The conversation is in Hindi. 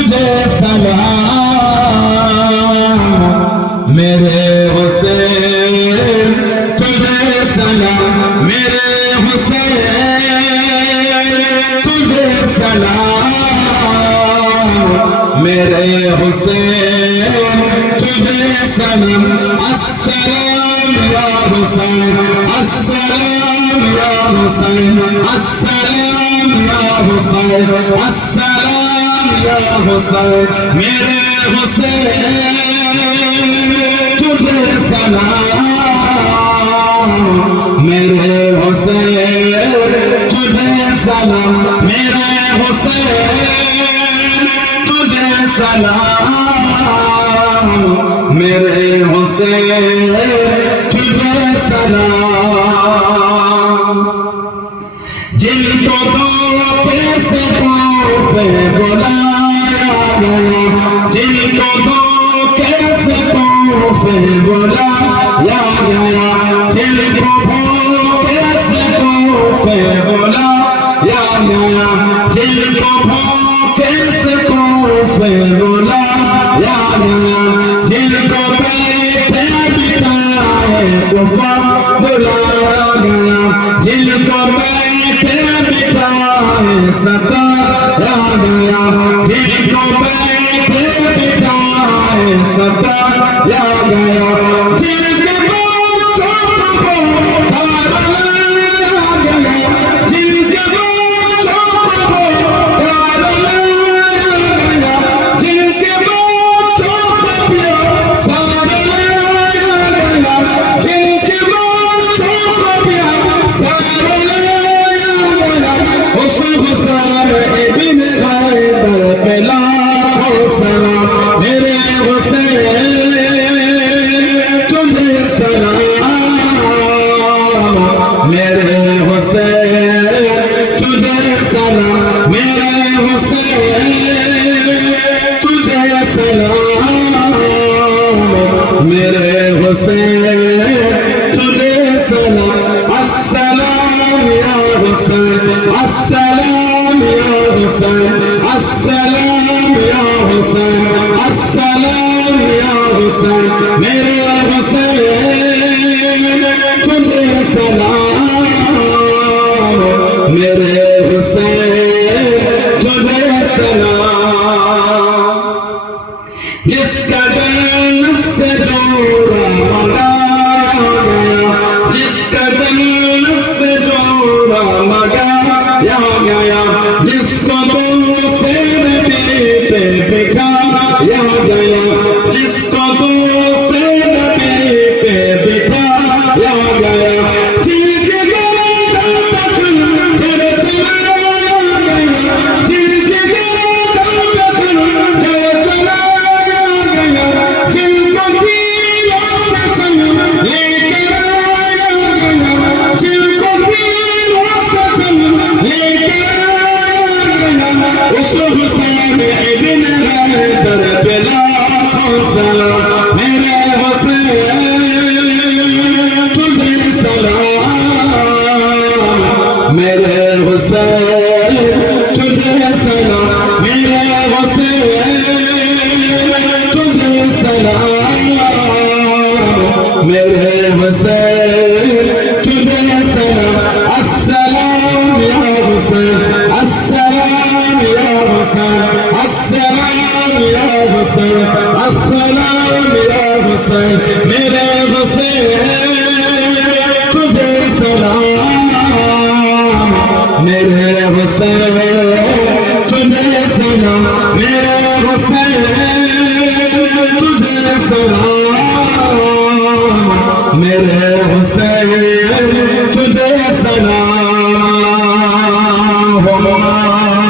तुझे सलाम मेरे हुसैन, तुझे सलाम मेरे हुसैन, तुझे सलाम मेरे हुसैन, तुझे सलाम। अस्सलाम या हुसैन, अस्सलाम या हुसैन, अस्सलाम या हुसैन, अस्सलाम या हुसैन मेरे हुसैन, तुझे सलाम मेरे हुसैन, तुझे सलाम मेरे हुसैन, तुझे सलाम मेरे हुसैन, तुझे सलाम। जिनको धोखे से तोहफे बुलाया गया, जिनको धोखे से तोहफे बुलाया गया, जिनको धोखे से तोहफे बुलाया गया, जिनको धोखे से तोहफे बुलाया गया, जिनको बैठे बिठाए गुफा बुलाया गया, जिनको बैठे बिठाए सताया गया, जिनको बैठे बिठाए सताया गया, जिनके बच्चों को धारा लाया गया, जिनके बच्चों को धारा लाया गया, जिनके बच्चों को प्यार लाया गया, जिनके बच्चों को प्यार लाया गया, उस हुसैन इब्न हैदर पे लाखों सलाम मेरे हुसैन, तुझे सलाम मेरे हुसैन, तुझे सलाम मेरे हुसैन, तुझे सलाम मेरे हुसैन, तुझे सलाम। अस्सलाम या हुसैन, अस्सलाम या हुसैन, अस्सलाम या हुसैन, अस्सलाम या हुसैन मेरे हुसैन, तुझे सलाम मेरे हुसैन, तुझे सलाम। जिसका जन्नत से जोड़ा लगाया गया, जिसका जन्नत से जोड़ा लगाया गया, जिसको दो से नबी पे बिठाया गया, जिसको दो से नबी पे बिठाया गया, जिनके गर्दन पे चढ़ चलाया गया, जिनके गर्दन पे चढ़ चलाया गया, जिनको तीरों से चल लेकर आया गया, जिनको तीरों से चल लेकर आया गया, उस हुसैन इब्न हैदर पे लाखों सलाम मेरे हुसैन, तुझे सलाम मेरे हुसैन, तुझे सलाम मेरे हुसैन, तुझे सलाम मेरे हुसैन, तुझे सलाम। अस्सलाम या हुसैन, अस्सलाम या हुसैन, अस्सलाम या हुसैन, अस्सलाम या हुसैन मेरे हुसैन, तुझे सलाम मेरे हुसैन, तुझे सलाम मेरे हुसैन, तुझे सलाम मेरे हुसैन, तुझे सलाम।